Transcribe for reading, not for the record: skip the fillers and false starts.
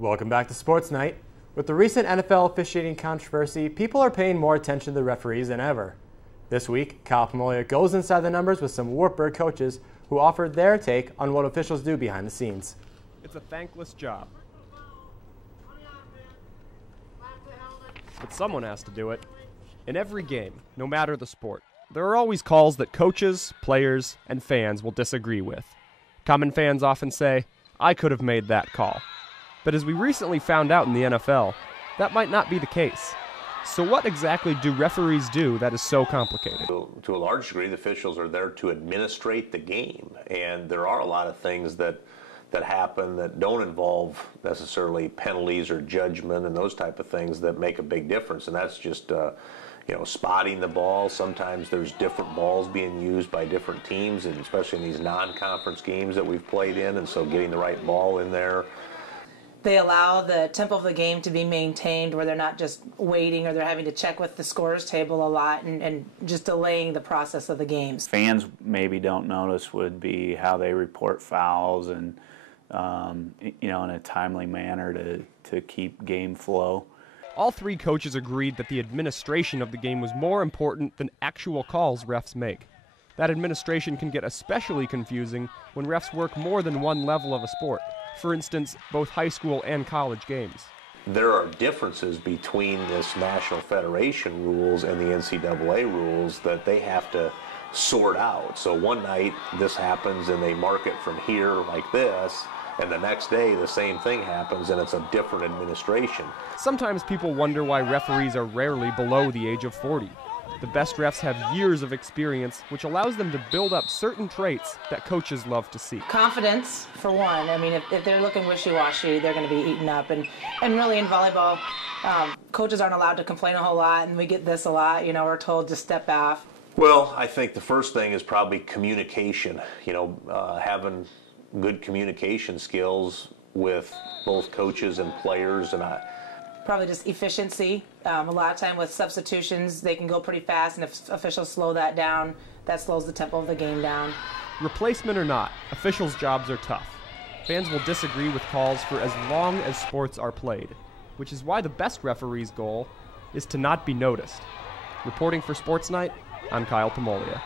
Welcome back to Sports Night. With the recent NFL officiating controversy, people are paying more attention to the referees than ever. This week, Kyle Palmolea goes inside the numbers with some Wartburg coaches who offered their take on what officials do behind the scenes. It's a thankless job. But someone has to do it. In every game, no matter the sport, there are always calls that coaches, players, and fans will disagree with. Common fans often say, "I could have made that call." But as we recently found out in the NFL, that might not be the case. So what exactly do referees do that is so complicated? To a large degree, the officials are there to administrate the game, and there are a lot of things that happen that don't involve necessarily penalties or judgment and those type of things that make a big difference, and that's just spotting the ball. Sometimes there's different balls being used by different teams, and especially in these non-conference games that we've played in, and so getting the right ball in there. They allow the tempo of the game to be maintained where they're not just waiting or they're having to check with the scorers table a lot and just delaying the process of the games. Fans maybe don't notice would be how they report fouls and in a timely manner to keep game flow. All three coaches agreed that the administration of the game was more important than actual calls refs make. That administration can get especially confusing when refs work more than one level of a sport. For instance, both high school and college games. There are differences between this National Federation rules and the NCAA rules that they have to sort out. So one night this happens and they mark it from here like this, and the next day the same thing happens and it's a different administration. Sometimes people wonder why referees are rarely below the age of 40. The best refs have years of experience, which allows them to build up certain traits that coaches love to see. Confidence, for one. I mean, if they're looking wishy-washy, they're going to be eaten up. And really in volleyball, coaches aren't allowed to complain a whole lot, and we get this a lot. We're told to step off. Well, I think the first thing is probably communication. Having good communication skills with both coaches and players, and probably just efficiency. A lot of time with substitutions, they can go pretty fast, and if officials slow that down, that slows the tempo of the game down. Replacement or not, officials' jobs are tough. Fans will disagree with calls for as long as sports are played, which is why the best referee's goal is to not be noticed. Reporting for Sports Night, I'm Kyle Palmolea.